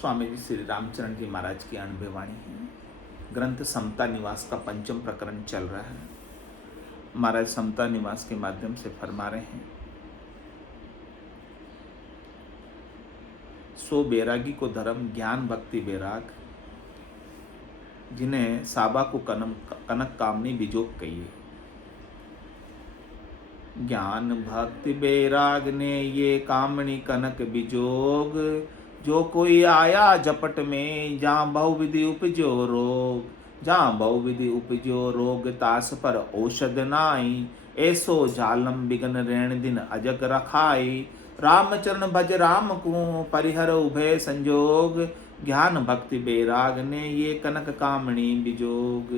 स्वामी जी श्री रामचरण जी महाराज की अनुभव वाणी है। ग्रंथ समता निवास का 5वां प्रकरण चल रहा है। महाराज समता निवास के माध्यम से फरमा रहे हैं, सो बैरागी को धर्म ज्ञान भक्ति बैराग, जिन्हें साबा को कनक कामनी बिजोग कहिए। ज्ञान भक्ति बैराग ने ये कामनी कनक बिजोग, जो कोई आया जपट में जहाँ बहुविधि उपजो रोग, जहाँ बहुविधि उपजो रोग तास पर औषध नाई, ऐसो जालम बिगन रेण दिन अजग रखाई। रामचरण भज राम को परिहर उभय संजोग, ज्ञान भक्ति बैराग ने ये कनक कामणी बिजोग।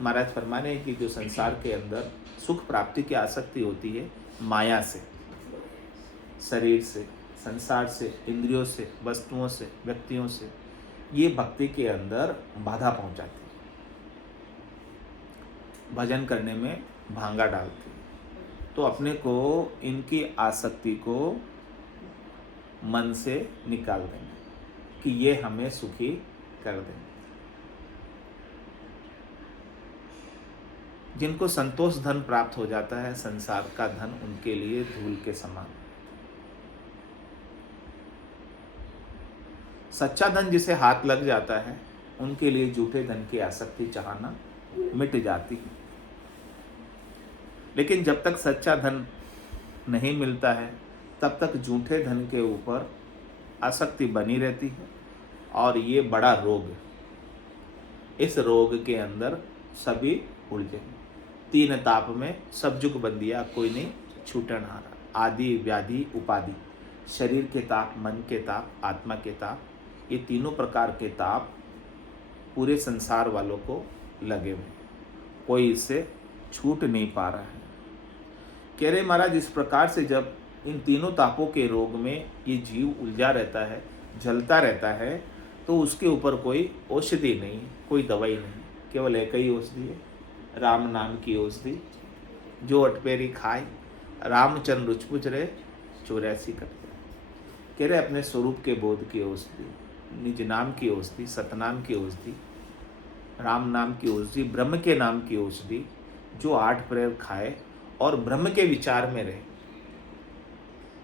महाराज फरमाने कि जो संसार के अंदर सुख प्राप्ति की आसक्ति होती है माया से, शरीर से, संसार से, इंद्रियों से, वस्तुओं से, व्यक्तियों से, ये भक्ति के अंदर बाधा पहुंचाती है, भजन करने में भांगा डालती है। तो अपने को इनकी आसक्ति को मन से निकाल देंगे कि ये हमें सुखी कर देंगे। जिनको संतोष धन प्राप्त हो जाता है, संसार का धन उनके लिए धूल के समान। सच्चा धन जिसे हाथ लग जाता है, उनके लिए झूठे धन की आसक्ति चाहना मिट जाती है। लेकिन जब तक सच्चा धन नहीं मिलता है, तब तक झूठे धन के ऊपर आसक्ति बनी रहती है, और ये बड़ा रोग है। इस रोग के अंदर सभी उलझे, 3 ताप में सब जुग बंदिया, कोई नहीं छूटन हारा। आदि व्याधि उपाधि, शरीर के ताप, मन के ताप, आत्मा के ताप, ये तीनों प्रकार के ताप पूरे संसार वालों को लगे हुए, कोई इससे छूट नहीं पा रहा है। कह रहे महाराज, इस प्रकार से जब इन तीनों तापों के रोग में ये जीव उलझा रहता है, जलता रहता है, तो उसके ऊपर कोई औषधि नहीं, कोई दवाई नहीं, केवल एक ही औषधि है, राम नाम की औषधि। जो अटपेरी खाए, रामचंद्र रुचपुच रहे, 84 कर दे। कह रहे अपने स्वरूप के बोध की औषधि, निज नाम की औषधि, सतनाम की औषधि, राम नाम की औषधि, ब्रह्म के नाम की औषधि। जो 8 प्रहर खाए और ब्रह्म के विचार में रहे,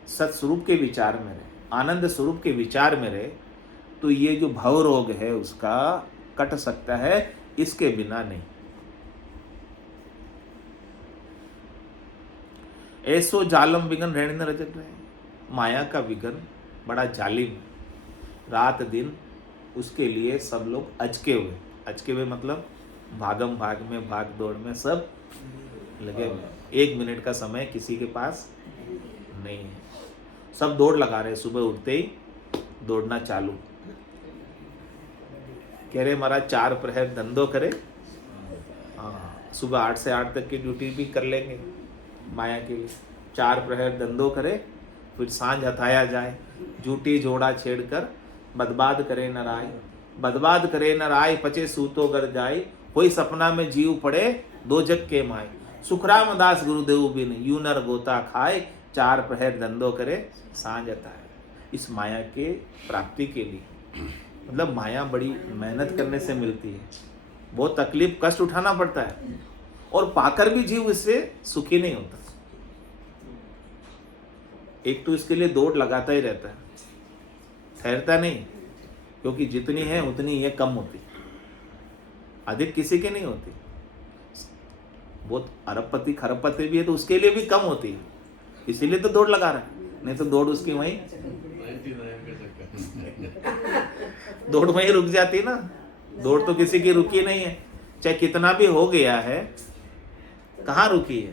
सत्स्वरूप के विचार में रहे, आनंद स्वरूप के विचार में रहे, तो ये जो भव रोग है उसका कट सकता है, इसके बिना नहीं। ऐसो जालम विघन रहने न रजक रहे। माया का विघन बड़ा जालिम है, रात दिन उसके लिए सब लोग अचके हुए मतलब भागम भाग में, भाग दौड़ में सब लगे हुए। 1 मिनट का समय किसी के पास नहीं है, सब दौड़ लगा रहे, सुबह उठते ही दौड़ना चालू। कह रहे महाराज 4 प्रहर धंधो करे, हाँ, सुबह 8 से 8 तक की ड्यूटी भी कर लेंगे माया के लिए। 4 प्रहर धंधो करे, फिर सांझ हथाया जाए, झूठी जोड़ा छेड़कर बदबाद करे न राय, बदबाद करे न राय, पचे सूतो गर जाए, कोई सपना में जीव पड़े, 2 जग के माए। सुखराम दास गुरुदेव बिन यूं नर गोता खाए, 4 प्रहर धंधो करे, सांझ हथाए। इस माया के प्राप्ति के लिए, मतलब माया बड़ी मेहनत करने से मिलती है, बहुत तकलीफ कष्ट उठाना पड़ता है, और पाकर भी जीव इससे सुखी नहीं होता। एक तो इसके लिए दौड़ लगाता ही रहता है, ठहरता नहीं, क्योंकि जितनी है उतनी ये कम होती, अधिक किसी के नहीं होती। बहुत अरबपति खरबपति भी है तो उसके लिए भी कम होती है, इसीलिए तो दौड़ लगा रहा है, नहीं तो दौड़ उसकी वहीं दौड़ वहीं रुक जाती ना। दौड़ तो किसी की रुकी नहीं है, चाहे कितना भी हो गया है, कहाँ रुकी है?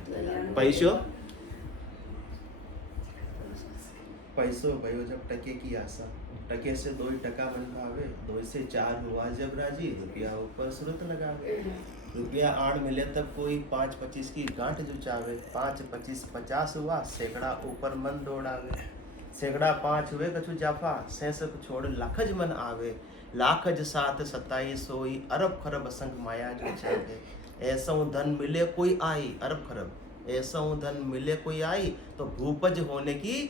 पैसो भयो जब टके की आशा, टके से 2 टका मन पावे, 2 से 4 हुआ जब राजी, रुपया ऊपर सूरत लगावे। रुपया आड़ मिले तब कोई 5-25 की गांठ जो चावे, 5-25 50 हुआ, सैकड़ा ऊपर मन दौड़ावे। सैकड़ा 5 हुए कछु जाफा, सैसक छोड़ लाखज मन आवे, लाखज 7 27 होई, अरब खरब असंग माया जो चाहे। ऐसा धन मिले कोई आई, अरब खरब, ऐसा धन मिले कोई आई, तो भूपज होने की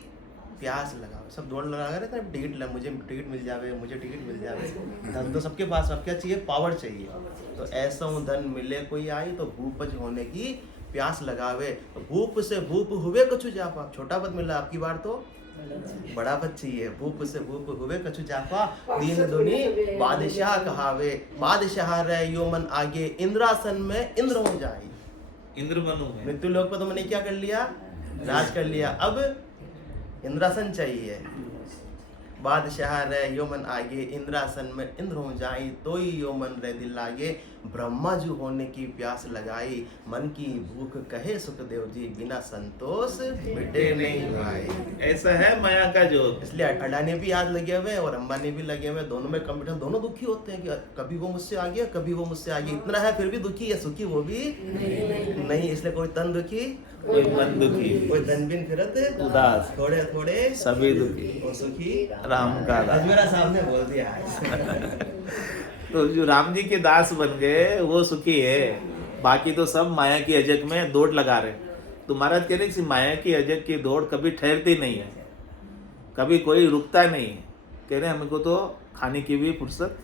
प्यास लगाओ। सब दौड़ लगा रहे थे मुझे टिकट मिल जावे, मुझे टिकट मिल जावे। धन तो सबके पास, अब क्या चाहिए? पावर चाहिए। तो ऐसा धन मिले कोई आई तो भूपज होने की प्यास लगावे। भूप से भूप हुए कछु जापा। छोटा पद मिला, आपकी बार तो बड़ा पद चाहिए। भूप से भूप हुए कछु जापा, दीन दुनी बादशाह कहावे। बादशाह रहे यो मन आगे, इंद्रासन में इंद्र हो जाए। इंद्र बनू में मृत्यु लोक पर तो मैंने क्या कर लिया? राज कर लिया। अब इंद्रासन चाहिए। बादशाह रहे यो मन आगे, इंद्रासन में इंद्र हो जाई। तो ही यो मन रह दिल लागे, ब्रह्मा जी होने की प्यास लगाई। मन की भूख कहे सुखदेव जी, बिना संतोष मिटे नहीं भाई। ऐसा है माया का जोग। इसलिए अडानी भी आज लगे हुए और अंबानी भी लगे हुए, दोनों में कंपटीशन, दोनों दुखी होते हैं कि कभी वो मुझसे आ गया, कभी वो मुझसे आ गया। इतना है फिर भी दुखी है, सुखी वो भी नहीं। इसलिए कोई तन दुखी, कोई मन दुखी, कोई धन बिन फिरत उदास, थोड़े थोड़े सभी दुखी, और सुखी राम का दास। अजमेरा साहब ने बोल दिया है। तो जो राम जी के दास बन गए वो सुखी है। बाकी तो सब माया की अजक में दौड़ लगा रहे। तो महाराज कह रहे कि माया की अजक की दौड़ कभी ठहरती नहीं है, कभी कोई रुकता नहीं है। कह रहे हमको तो खाने की भी फुर्सत,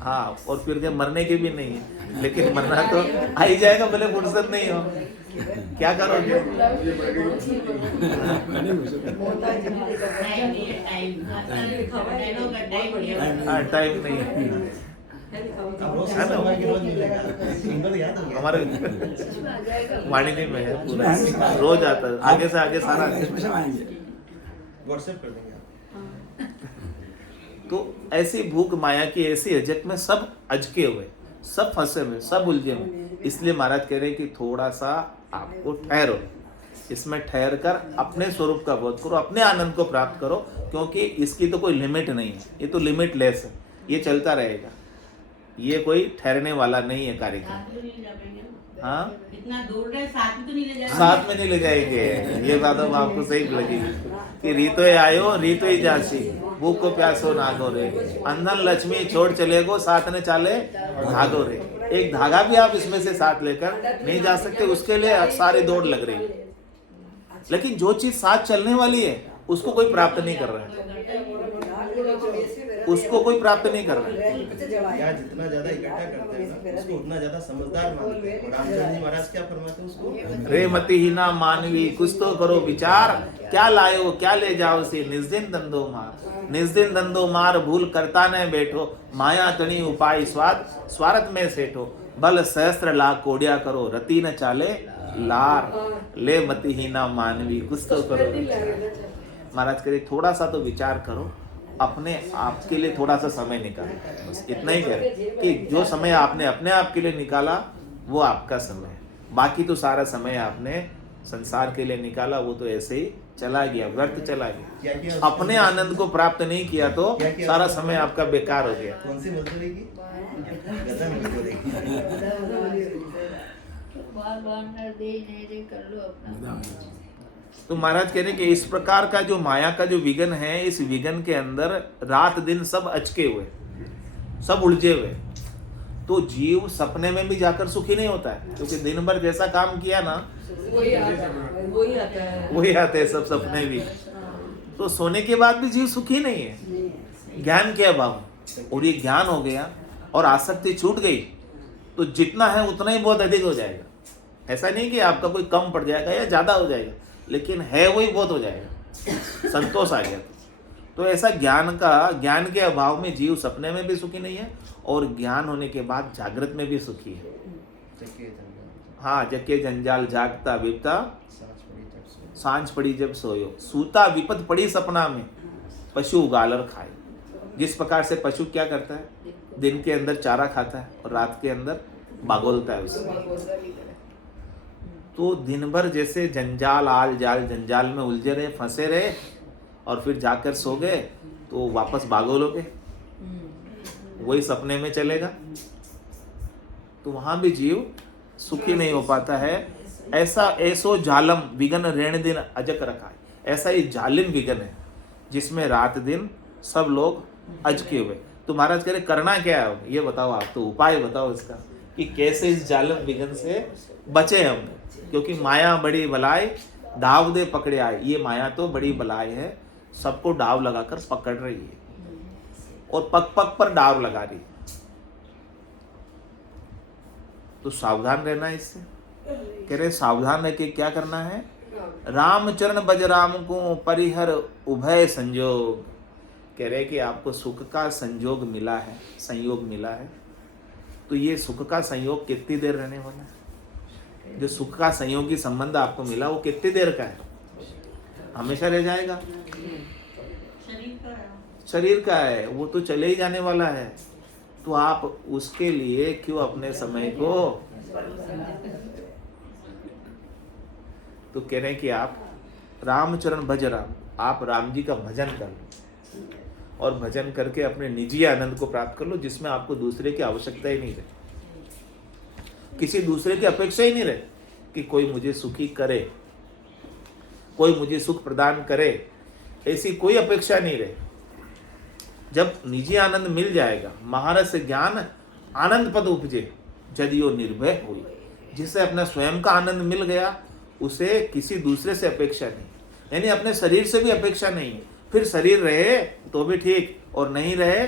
हाँ, और फिर क्या मरने की भी नहीं है। लेकिन मरना तो आ ही जाएगा, भले फुर्सत नहीं हो, क्या करोगे? हाँ, टाइम नहीं है। अब रोज समय की रोज मिलेगा। नंबर याद हो गया? हमारे वाणिज्य में है पूरा, रोज आता है, आगे से आगे सारा। व्हाट्सएप कर देंगे आप। तो ऐसी भूख माया की ऐसी अजक में सब अजके हुए, सब फंसे हुए, सब उलझे हुए। इसलिए महाराज कह रहे हैं कि थोड़ा सा आपको ठहरो, इसमें ठहर कर अपने स्वरूप का बोध करो, अपने आनंद को प्राप्त करो, क्योंकि इसकी तो कोई लिमिट नहीं है। ये तो लिमिटलेस है, ये चलता रहेगा, ये कोई ठहरने वाला नहीं है कार्यक्रम। हाँ, इतना दूर है, साथ में तो नहीं ले जाएंगे। साथ में नहीं ले जाएंगे। ये बात अब आपको सही लगेगी कि रीतो आयो रीतो ही जासी, भूख को प्यासो नागो रे, अंधन लक्ष्मी छोड़ चले गो, साथ ने चाले धागो रे। एक धागा भी आप इसमें से साथ लेकर नहीं जा सकते, उसके लिए सारी दौड़ लग रही है। लेकिन जो चीज साथ चलने वाली है उसको कोई प्राप्त नहीं कर रहा है, उसको कोई प्राप्त नहीं कर रहा है। यार जितना ज्यादा इकट्ठा करते हैं ना, उसको उतना ज्यादा समझदार मानते हैं। और रामचंद्र जी महाराज क्या फरमाते हैं उसको? रे मति ही ना मानवी, कुछ तो करो विचार, क्या लायो क्या ले जाओ से, निस्दिन धंधो मार, निस्दिन धंधो मार, भूल करता न बैठो, माया तणी उपाय स्वार्थ में सेठो, बल सहस्त्र लाख कोडिया करो, रति न चाले लार, ले मति ही ना मानवी, कुछ तो करो। महाराज कह रहे थोड़ा सा तो विचार करो, अपने आप के लिए थोड़ा सा समय निकालो। बस इतना ही कह रहे कि जो समय आपने अपने आप के लिए निकाला वो आपका समय है, बाकी तो सारा समय आपने संसार के लिए निकाला, वो तो ऐसे ही चला गया, व्यर्थ चला गया। अपने आनंद को प्राप्त नहीं किया तो सारा समय आपका बेकार हो गया। कौन सी मजदूरी की? गजब मजदूरी की। बार-बार निर्देश दे दे कर लो अपना। तो महाराज कह रहे हैं कि इस प्रकार का जो माया का जो विघन है, इस विघन के अंदर रात दिन सब अचके हुए, सब उलझे हुए। तो जीव सपने में भी जाकर सुखी नहीं होता है, क्योंकि दिन भर जैसा काम किया ना वही आते हैं सब सपने भी। तो सोने के बाद भी जीव सुखी नहीं है, ज्ञान के अभाव। और ये ज्ञान हो गया और आसक्ति छूट गई तो जितना है उतना ही बहुत अधिक हो जाएगा। ऐसा नहीं कि आपका कोई कम पड़ जाएगा या ज्यादा हो जाएगा, लेकिन है वही बहुत हो जाएगा, संतोष आ गया। तो ऐसा ज्ञान के अभाव में जीव सपने में भी सुखी नहीं है और ज्ञान होने के बाद जागृत में भी सुखी है। हाँ, जके जंजाल जागता विपता, सांझ पड़ी जब सोयो, सूता विपत पड़ी सपना में, पशु उगालर खाए। जिस प्रकार से पशु क्या करता है, दिन के अंदर चारा खाता है और रात के अंदर बागोलता है उसे। तो दिन भर जैसे जंजाल आल जाल जंजाल में उलझे रहे, फंसे रहे, और फिर जाकर सो गए तो वापस बागोलोगे, वही सपने में चलेगा। तो वहां भी जीव सुखी नहीं हो पाता है। ऐसो जालम विघन ऋण दिन अजक रखा है। ऐसा ही जालिम विघन है जिसमें रात दिन सब लोग अजके हुए। तो महाराज कह रहे करना क्या है, ये बताओ आप, तो उपाय बताओ इसका कि कैसे इस जालिम विघन से बचे हम। क्योंकि माया बड़ी भलाई डाव दे पकड़े आए, ये माया तो बड़ी बलाय है, सबको डाव लगाकर पकड़ रही है और पग पग पर डाव लगा रही है। तो सावधान रहना इससे। कह रहे सावधान रह के क्या करना है? रामचरण बज राम को परिहर उभय संजोग। कह रहे कि आपको सुख का संजोग मिला है, संयोग मिला है, तो ये सुख का संयोग कितनी देर रहने वाला है? जो सुख का संयोगी संबंध आपको मिला वो कितनी देर का है? हमेशा रह जाएगा? शरीर का है, वो तो चले ही जाने वाला है। तो आप उसके लिए क्यों अपने समय को? तो कह रहे हैं कि आप रामचरण भज राम, आप राम जी का भजन कर लो और भजन करके अपने निजी आनंद को प्राप्त कर लो, जिसमें आपको दूसरे की आवश्यकता ही नहीं रहे, किसी दूसरे की अपेक्षा ही नहीं रहे कि कोई मुझे सुखी करे, कोई मुझे सुख प्रदान करे, ऐसी कोई अपेक्षा नहीं रहे। जब निजी आनंद मिल जाएगा, महारस ज्ञान आनंद पद उपजे जदियो निर्भय हुई, जिससे अपना स्वयं का आनंद मिल गया, उसे किसी दूसरे से अपेक्षा नहीं, यानी अपने शरीर से भी अपेक्षा नहीं। फिर शरीर रहे तो भी ठीक और नहीं रहे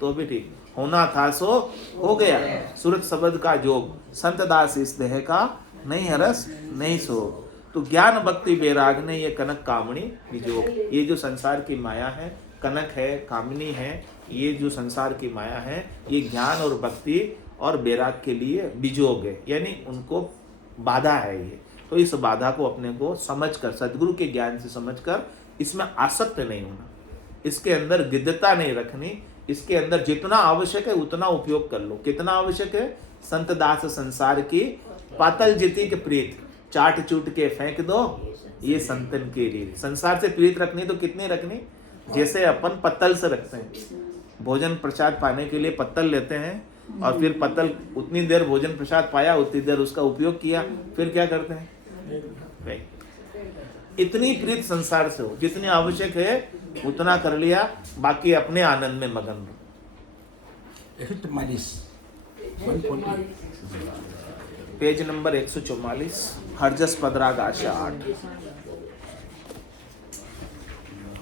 तो भी ठीक, होना था सो हो गया। सूरत शब्द का जोग, संत दास इस देह का नहीं हरस नहीं सो। तो ज्ञान भक्ति बैराग ने ये कनक कामणी विजोग, ये जो संसार की माया है, कनक है, कामिनी है, ये जो संसार की माया है, ये ज्ञान और भक्ति और बैराग के लिए बिजोग है, यानी उनको बाधा है ये। तो इस बाधा को अपने को समझकर, सदगुरु के ज्ञान से समझकर इसमें आसक्त नहीं होना, इसके अंदर गिद्धता नहीं रखनी, इसके अंदर जितना आवश्यक है उतना उपयोग कर लो। कितना आवश्यक है? संत दास संसार की पातल जिति के प्रीत, चाट चूट के फेंक दो ये संतन की रीत। संसार से प्रीत रखनी तो कितनी रखनी? जैसे अपन पत्तल से रखते हैं, भोजन प्रसाद पाने के लिए पत्तल लेते हैं और फिर पत्तल उतनी देर भोजन प्रसाद पाया, उतनी देर उसका उपयोग किया, फिर क्या करते हैं? इतनी प्रीत संसार से हो, जितनी आवश्यक है उतना कर लिया, बाकी अपने आनंद में मगन रहो। पेज नंबर 144, हरजस पदराग आशा 8।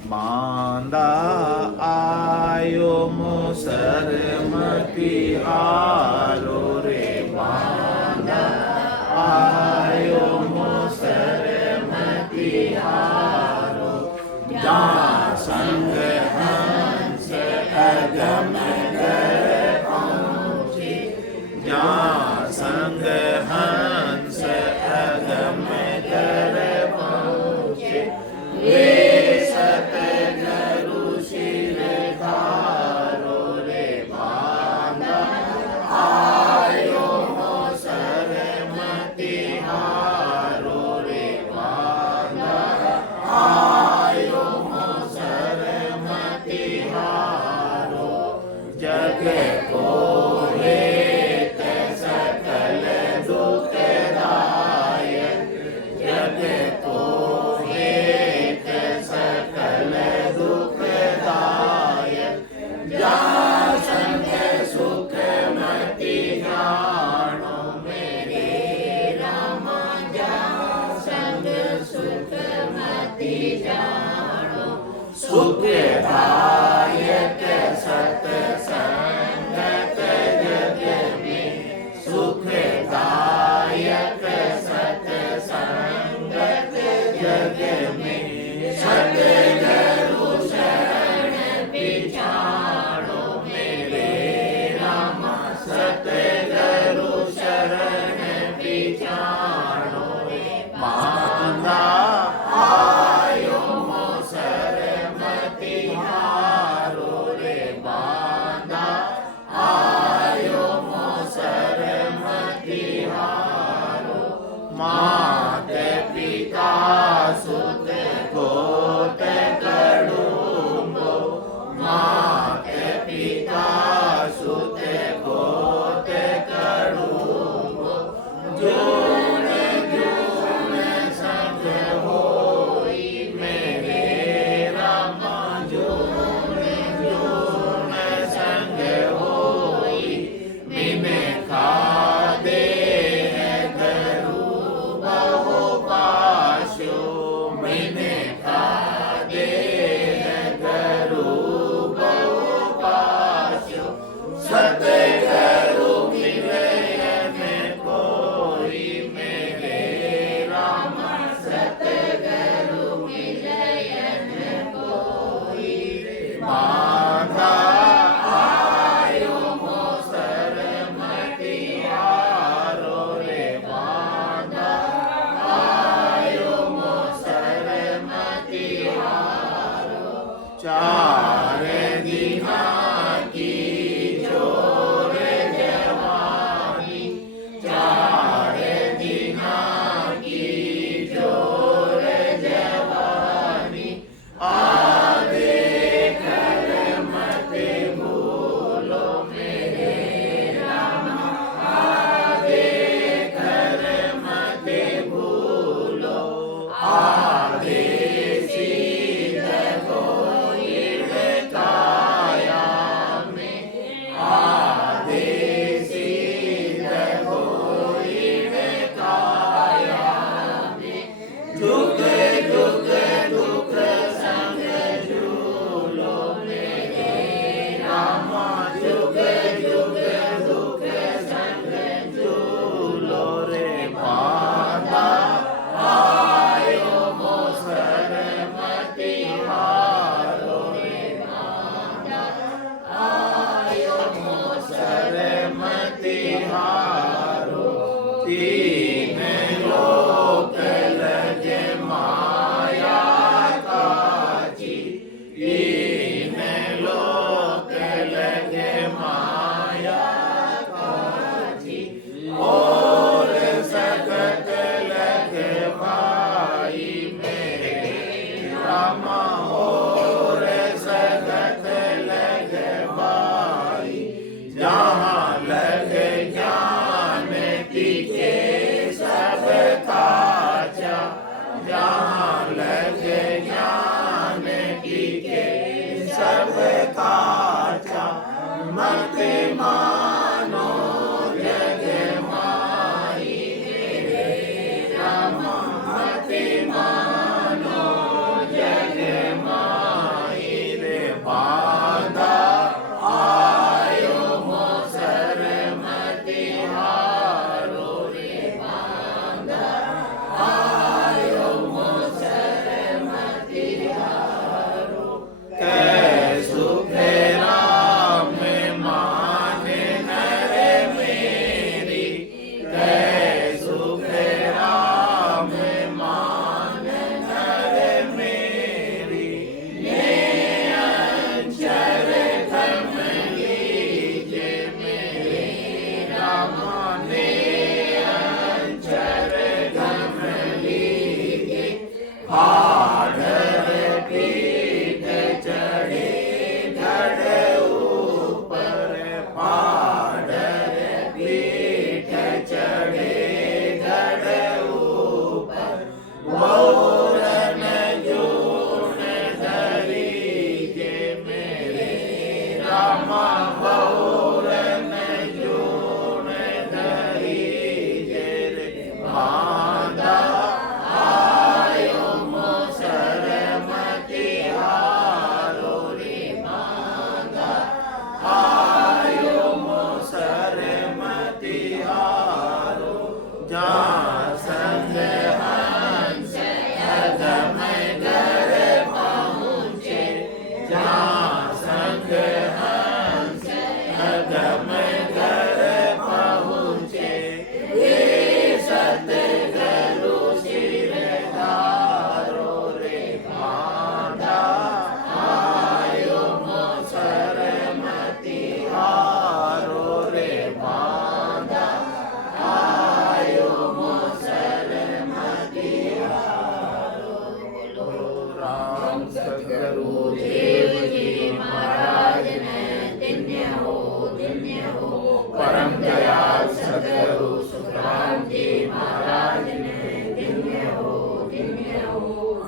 बांदा आयो मुसर मति हारो रे, बांदा आयो मुसर मति हारो, जहाँ संग हंस अगम कर पहुँचे, जहाँ संग हंस अगम कर पहुँचे, वे सतगुरु शिर धारो रे, बांधा आयो मोसर मति हारो रे, बांधा आयो मोसर मति हारो, जग को हेत सकल दुखदायक, जग को हेत सकल दुखदायक, जहाँ संग सुख मति जानो मेरे राम, जहाँ संग सुख मति जानो, सुखदायक सत्संगत जग में, सुखदायक सत्संगत जग में, सतगुरु शरण विचारो मेरे राम, सतगुरु शरण विचारो, बांधा आयो मोसर मति हारो रे, बांधा आयो मोसर मति हारो, मात पिता सुत गोत कड़ुम्बो, मात पिता सुत गोत कड़ुम्बो, जोन जोन संग होई मेरे राम, जोन जोन संग होई, बिन खादे गरुब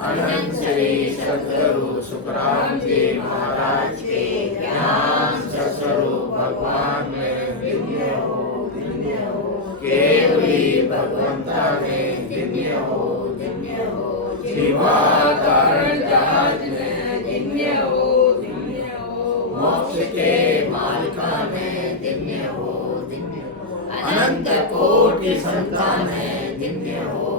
अनंत श्री सद्गुरु सुखराम जी महाराज के ज्ञान सस्वरूप भगवान में धन्य हो केवली भगवंता में धन्य हो जीवा कारण जहाज में धन्य हो मोक्ष के मालिका में धन्य हो अनंत कोटि संतान में धन्य हो